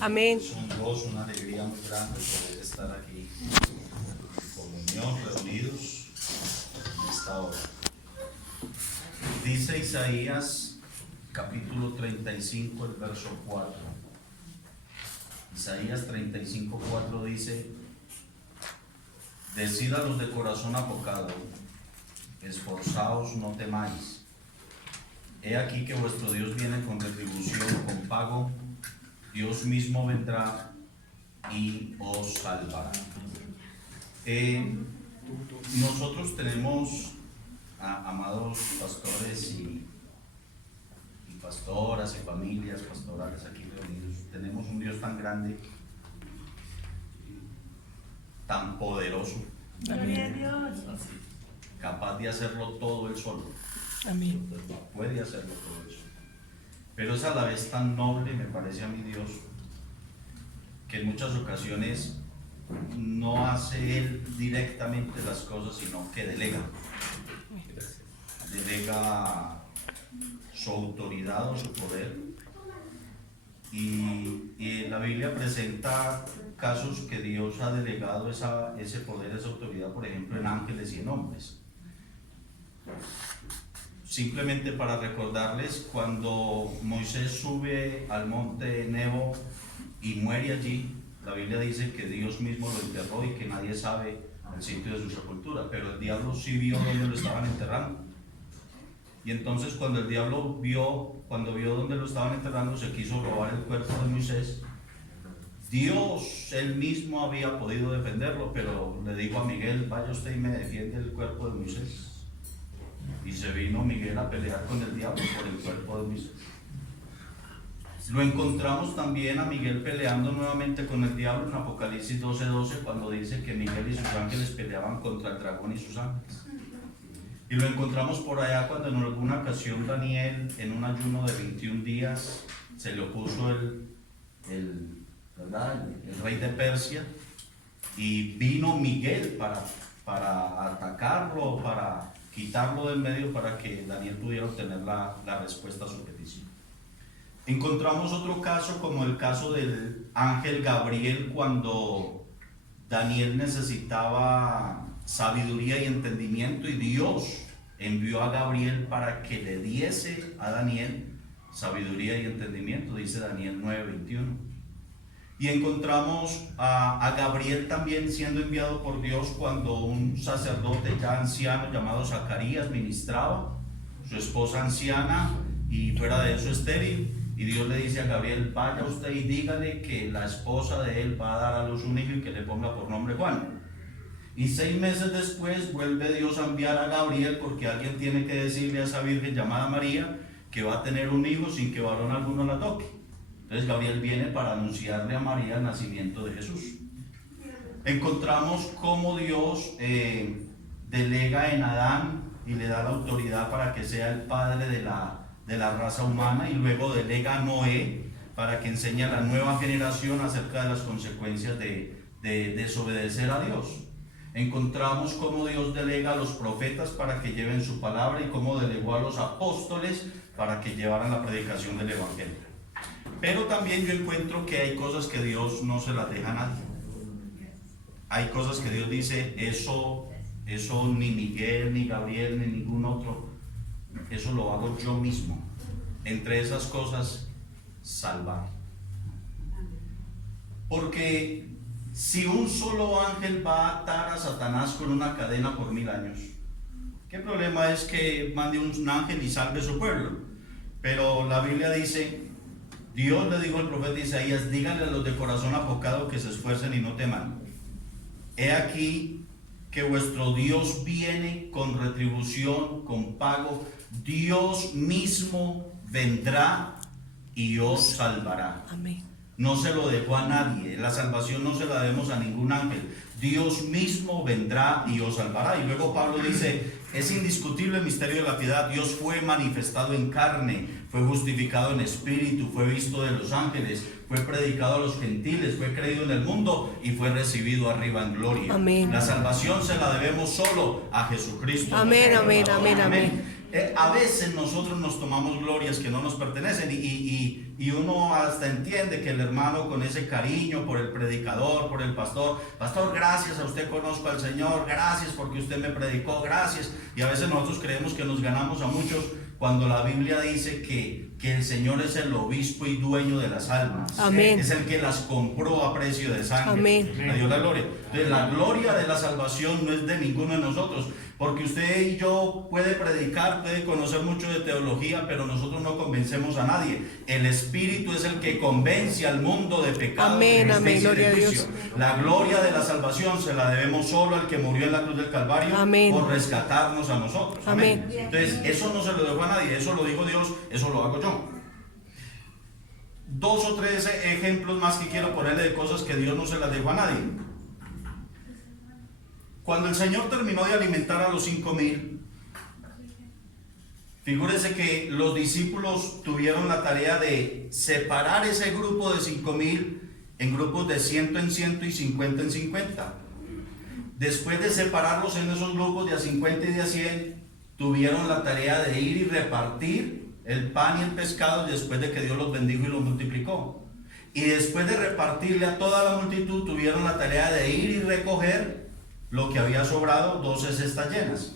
Amén. Es un gozo, una alegría muy grande poder estar aquí en comunión, reunidos en esta hora. Dice Isaías capítulo 35, el verso 4. Isaías 35, 4 dice: Decid a los de corazón apocado, esforzaos, no temáis. He aquí que vuestro Dios viene con retribución, con pago. Dios mismo vendrá y os salvará. Nosotros tenemos, amados pastores y pastoras y familias pastorales aquí reunidos, tenemos un Dios tan grande, tan poderoso, capaz de hacerlo todo él solo. Amén. Puede hacerlo todo eso. Pero es a la vez tan noble, me parece a mi Dios, que en muchas ocasiones no hace él directamente las cosas, sino que delega. Delega su autoridad o su poder. Y la Biblia presenta casos que Dios ha delegado ese poder, esa autoridad, por ejemplo, en ángeles y en hombres. Simplemente para recordarles, cuando Moisés sube al monte Nebo y muere allí, la Biblia dice que Dios mismo lo enterró y que nadie sabe el sitio de su sepultura, pero el diablo sí vio dónde lo estaban enterrando. Y entonces cuando el diablo vio dónde lo estaban enterrando, se quiso robar el cuerpo de Moisés. Dios, él mismo había podido defenderlo, pero le dijo a Miguel: vaya usted y me defiende el cuerpo de Moisés. Y se vino Miguel a pelear con el diablo por el cuerpo de Moisés. Lo encontramos también a Miguel peleando nuevamente con el diablo en Apocalipsis 12:12, cuando dice que Miguel y sus ángeles peleaban contra el dragón y sus ángeles. Y lo encontramos por allá cuando en alguna ocasión Daniel, en un ayuno de 21 días, se le opuso el rey de Persia, y vino Miguel para atacarlo, para quitarlo del medio, para que Daniel pudiera obtener la respuesta a su petición. Encontramos otro caso, como el caso del ángel Gabriel, cuando Daniel necesitaba sabiduría y entendimiento, y Dios envió a Gabriel para que le diese a Daniel sabiduría y entendimiento, dice Daniel 9:21. Y encontramos a Gabriel también siendo enviado por Dios cuando un sacerdote ya anciano llamado Zacarías ministraba, su esposa anciana y fuera de eso estéril, y Dios le dice a Gabriel: vaya usted y dígale que la esposa de él va a dar a luz un hijo y que le ponga por nombre Juan. Y 6 meses después vuelve Dios a enviar a Gabriel, porque alguien tiene que decirle a esa virgen llamada María que va a tener un hijo sin que varón alguno la toque. Entonces Gabriel viene para anunciarle a María el nacimiento de Jesús. Encontramos cómo Dios delega en Adán y le da la autoridad para que sea el padre de la raza humana, y luego delega a Noé para que enseñe a la nueva generación acerca de las consecuencias de desobedecer a Dios. Encontramos cómo Dios delega a los profetas para que lleven su palabra, y cómo delegó a los apóstoles para que llevaran la predicación del evangelio. Pero también yo encuentro que hay cosas que Dios no se las deja a nadie. Hay cosas que Dios dice: eso ni Miguel, ni Gabriel, ni ningún otro, eso lo hago yo mismo. Entre esas cosas, salvar. Porque si un solo ángel va a atar a Satanás con una cadena por 1000 años, ¿qué problema es que mande un ángel y salve su pueblo? Pero la Biblia dice, Dios le dijo al profeta Isaías: díganle a los de corazón apocado que se esfuercen y no teman. He aquí que vuestro Dios viene con retribución, con pago. Dios mismo vendrá y os salvará. Amén. No se lo dejó a nadie. La salvación no se la debemos a ningún ángel. Dios mismo vendrá y os salvará. Y luego Pablo dice: es indiscutible el misterio de la piedad. Dios fue manifestado en carne, fue justificado en espíritu, fue visto de los ángeles, fue predicado a los gentiles, fue creído en el mundo y fue recibido arriba en gloria. Amén. La salvación se la debemos solo a Jesucristo. Amén, amén, amén, amén. A veces nosotros nos tomamos glorias que no nos pertenecen y uno hasta entiende que el hermano con ese cariño por el predicador, por el pastor, pastor, gracias, a usted conozco al Señor, gracias porque usted me predicó, gracias. Y a veces nosotros creemos que nos ganamos a muchos cuando la Biblia dice que el Señor es el obispo y dueño de las almas. Amén. Es el que las compró a precio de sangre. Amén. Le dio la gloria. Entonces, la gloria de la salvación no es de ninguno de nosotros, porque usted y yo puede predicar, puede conocer mucho de teología, pero nosotros no convencemos a nadie. El Espíritu es el que convence al mundo de pecado, amén, de amén, justicia y de gloria a juicio. Dios. La gloria de la salvación se la debemos solo al que murió en la cruz del Calvario, amén, por rescatarnos a nosotros. Amén. Entonces, eso no se lo dejó a nadie, eso lo dijo Dios, eso lo hago yo. 2 o 3 ejemplos más que quiero ponerle de cosas que Dios no se las dejó a nadie. Cuando el Señor terminó de alimentar a los 5,000, figúrese que los discípulos tuvieron la tarea de separar ese grupo de 5,000 en grupos de 100 en 100 y 50 en 50. Después de separarlos en esos grupos de a 50 y de a 100, tuvieron la tarea de ir y repartir el pan y el pescado después de que Dios los bendijo y los multiplicó. Y después de repartirle a toda la multitud, tuvieron la tarea de ir y recoger lo que había sobrado, 12 cestas llenas.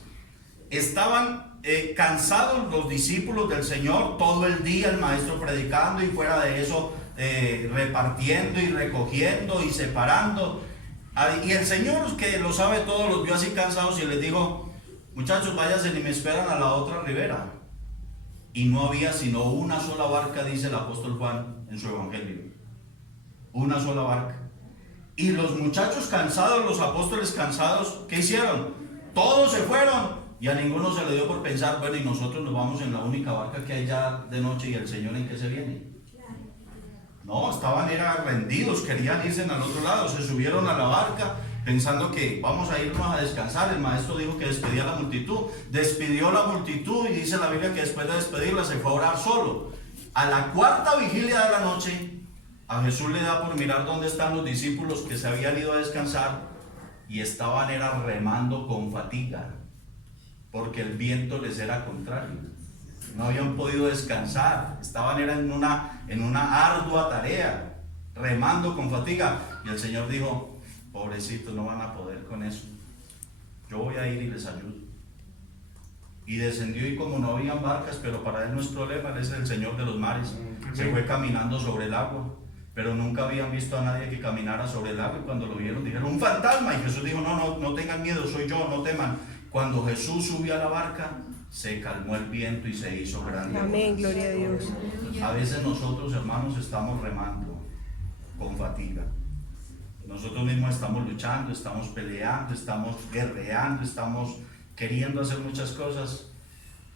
Estaban cansados los discípulos del Señor, todo el día el maestro predicando y fuera de eso repartiendo y recogiendo y separando. Y el Señor, que lo sabe todo, los vio así cansados y les dijo: muchachos, váyanse y me esperan a la otra ribera. Y no había sino una sola barca, dice el apóstol Juan en su evangelio. Una sola barca. Y los muchachos cansados, los apóstoles cansados, ¿qué hicieron? Todos se fueron y a ninguno se le dio por pensar, bueno, y nosotros nos vamos en la única barca que hay ya de noche, y el Señor ¿en qué se viene? No, estaban rendidos, querían irse al otro lado, se subieron a la barca pensando que vamos a irnos a descansar. El maestro dijo que despedía a la multitud, despidió la multitud y dice la Biblia que después de despedirla se fue a orar solo. A la cuarta vigilia de la noche, a Jesús le da por mirar dónde están los discípulos que se habían ido a descansar y estaban remando con fatiga, porque el viento les era contrario. No habían podido descansar, estaban en una ardua tarea, remando con fatiga. Y el Señor dijo: pobrecitos, no van a poder con eso, yo voy a ir y les ayudo. Y descendió, y como no habían barcas, pero para él no es problema, él es el Señor de los mares, se fue caminando sobre el agua. Pero nunca habían visto a nadie que caminara sobre el agua, y cuando lo vieron dijeron: un fantasma. Y Jesús dijo: no tengan miedo, soy yo, no teman. Cuando Jesús subió a la barca, se calmó el viento y se hizo grande. Amén, gloria a Dios. A veces nosotros, hermanos, estamos remando con fatiga. Nosotros mismos estamos luchando, estamos peleando, estamos guerreando, estamos queriendo hacer muchas cosas,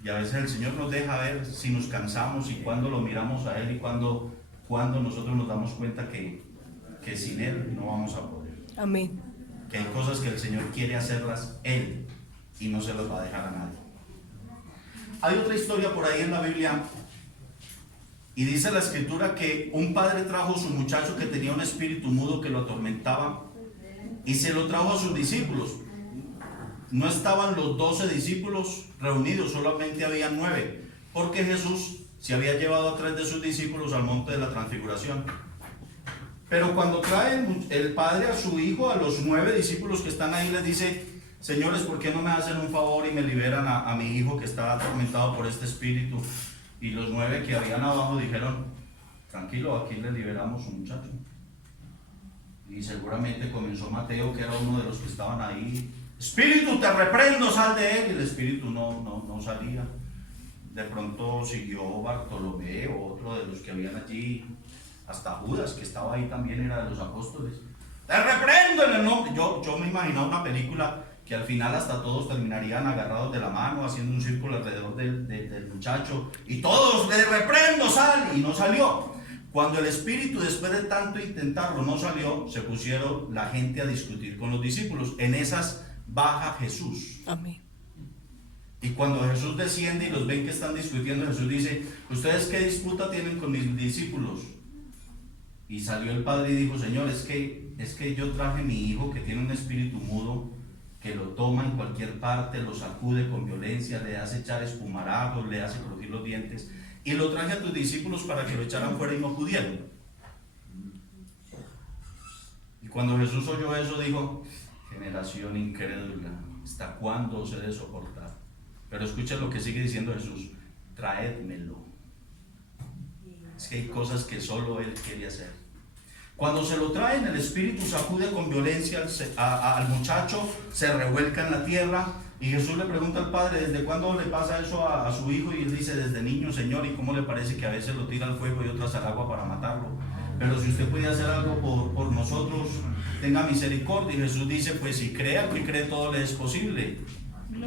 y a veces el Señor nos deja ver si nos cansamos y cuando lo miramos a Él y cuando nosotros nos damos cuenta que sin Él no vamos a poder. Amén. Que hay cosas que el Señor quiere hacerlas Él y no se las va a dejar a nadie. Hay otra historia por ahí en la Biblia, y dice la Escritura que un padre trajo a su muchacho que tenía un espíritu mudo que lo atormentaba, y se lo trajo a sus discípulos. No estaban los 12 discípulos reunidos, solamente había 9, porque Jesús se había llevado a 3 de sus discípulos al monte de la transfiguración. Pero cuando trae el padre a su hijo, a los 9 discípulos que están ahí, les dice: señores, ¿por qué no me hacen un favor y me liberan a mi hijo que está atormentado por este espíritu? Y los 9 que habían abajo dijeron: tranquilo, aquí le liberamos a un muchacho. Y seguramente comenzó Mateo, que era uno de los que estaban ahí: espíritu, te reprendo, sal de él. Y el espíritu no salía. De pronto siguió Bartolomé, otro de los que habían allí, hasta Judas, que estaba ahí también, era de los apóstoles. Te reprendo en el nombre. Yo me imaginaba una película que al final hasta todos terminarían agarrados de la mano, haciendo un círculo alrededor del muchacho, y todos: le reprendo, sal. Y no salió. Cuando el espíritu, después de tanto intentarlo, no salió, se pusieron la gente a discutir con los discípulos. En esas baja Jesús. Amén. Y cuando Jesús desciende y los ven que están discutiendo, Jesús dice: ¿ustedes qué disputa tienen con mis discípulos? Y salió el padre y dijo: Señor, es que yo traje mi hijo que tiene un espíritu mudo, que lo toma en cualquier parte, lo sacude con violencia, le hace echar espumarajos, le hace crujir los dientes, y lo traje a tus discípulos para que lo echaran fuera y no pudieron. Y cuando Jesús oyó eso dijo: generación incrédula, ¿hasta cuándo os he de soportar? Pero escuchen lo que sigue diciendo Jesús: traédmelo. Es que hay cosas que solo Él quiere hacer. Cuando se lo traen, el espíritu sacude con violencia al muchacho, se revuelca en la tierra, y Jesús le pregunta al padre: ¿desde cuándo le pasa eso a su hijo? Y él dice: desde niño, Señor. ¿Y cómo le parece que a veces lo tira al fuego y otras al agua para matarlo? Pero si usted puede hacer algo por nosotros, tenga misericordia. Y Jesús dice: pues si cree, al que cree todo le es posible.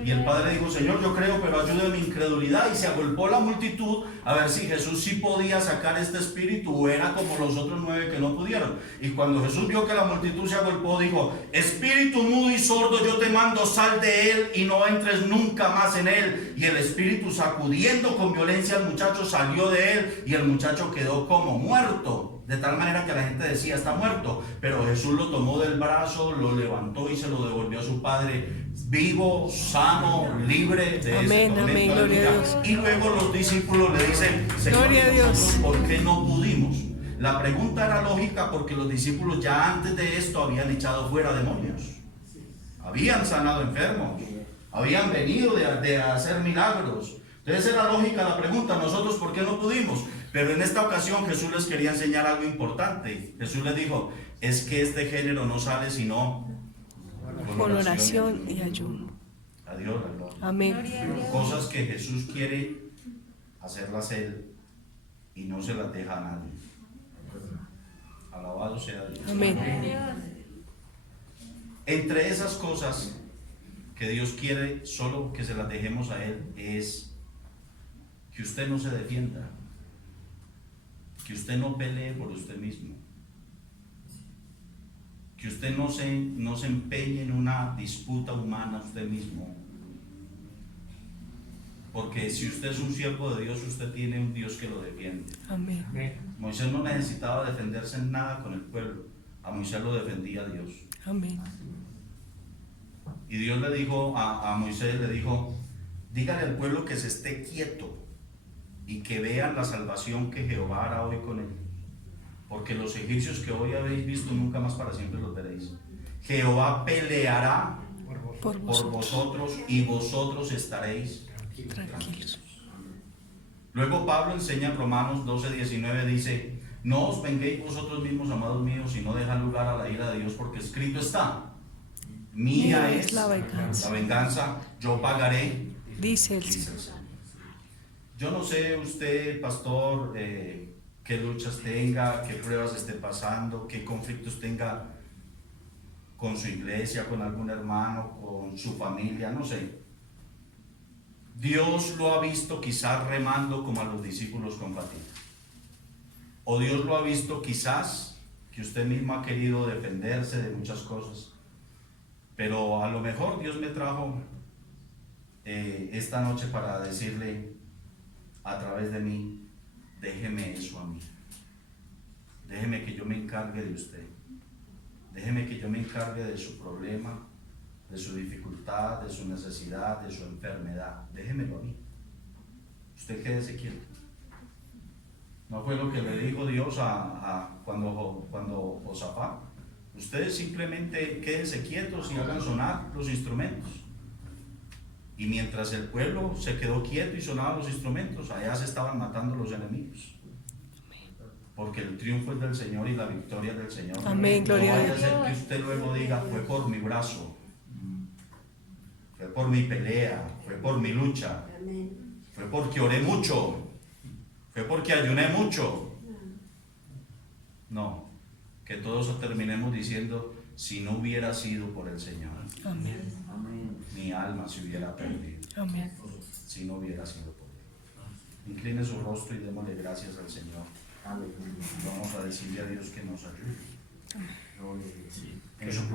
Y el padre dijo: Señor, yo creo, pero ayude a mi incredulidad. Y se agolpó la multitud a ver si Jesús sí podía sacar este espíritu o era como los otros 9 que no pudieron. Y cuando Jesús vio que la multitud se agolpó, dijo: espíritu mudo y sordo, yo te mando, sal de él y no entres nunca más en él. Y el espíritu, sacudiendo con violencia al muchacho, salió de él, y el muchacho quedó como muerto. De tal manera que la gente decía: está muerto. Pero Jesús lo tomó del brazo, lo levantó y se lo devolvió a su padre, vivo, sano, libre de amén, ese amén, tormento. gloria a Dios. Y luego los discípulos le dicen: Señor, Gloria a Dios. ¿por qué no pudimos? La pregunta era lógica, porque los discípulos ya antes de esto habían echado fuera demonios, habían sanado enfermos, habían venido de hacer milagros. Entonces era lógica la pregunta: nosotros, ¿por qué no pudimos? Pero en esta ocasión Jesús les quería enseñar algo importante. Jesús les dijo: es que este género no sale sino Con oración y ayuno. a Dios la gloria. Amén. Cosas que Jesús quiere hacerlas Él y no se las deja a nadie. Alabado sea Dios. Amén. Entre esas cosas que Dios quiere solo que se las dejemos a Él es que usted no se defienda, que usted no pelee por usted mismo, que usted no se empeñe en una disputa humana usted mismo. Porque si usted es un siervo de Dios, usted tiene un Dios que lo defiende. Amén. Moisés no necesitaba defenderse en nada con el pueblo, a Moisés lo defendía Dios. Amén. Y Dios le dijo a Moisés, le dijo: dígale al pueblo que se esté quieto y que vean la salvación que Jehová hará hoy con él. Porque los egipcios que hoy habéis visto, nunca más para siempre los veréis. Jehová peleará por vosotros y vosotros estaréis tranquilos. Luego Pablo enseña en Romanos 12:19, dice: no os venguéis vosotros mismos, amados míos, y no dejad lugar a la ira de Dios, porque escrito está: mía es la venganza, yo pagaré, dice el dice el Señor. Señor. Yo no sé usted, pastor, qué luchas tenga, qué pruebas esté pasando, qué conflictos tenga con su iglesia, con algún hermano, con su familia, no sé. Dios lo ha visto quizás remando como a los discípulos con fatiga. O Dios lo ha visto quizás que usted mismo ha querido defenderse de muchas cosas. Pero a lo mejor Dios me trajo esta noche para decirle a través de mí: déjeme eso a mí. Déjeme que yo me encargue de usted. Déjeme que yo me encargue de su problema, de su dificultad, de su necesidad, de su enfermedad. Déjemelo a mí. Usted quédese quieto. ¿No fue lo que le dijo Dios cuando Josafat? Ustedes simplemente quédense quietos y hagan sonar los instrumentos. Y mientras el pueblo se quedó quieto y sonaban los instrumentos, allá se estaban matando los enemigos. Porque el triunfo es del Señor y la victoria es del Señor. Amén, gloria a No vaya a Dios. ser que usted luego diga: fue por mi brazo, fue por mi pelea, fue por mi lucha, fue porque oré mucho, fue porque ayuné mucho. No, que todos terminemos diciendo: si no hubiera sido por el Señor, Amén. mi alma se hubiera perdido. Amén. Si no hubiera sido por Él. Incline su rostro y démosle gracias al Señor. Vamos a decirle a Dios que nos ayude. En su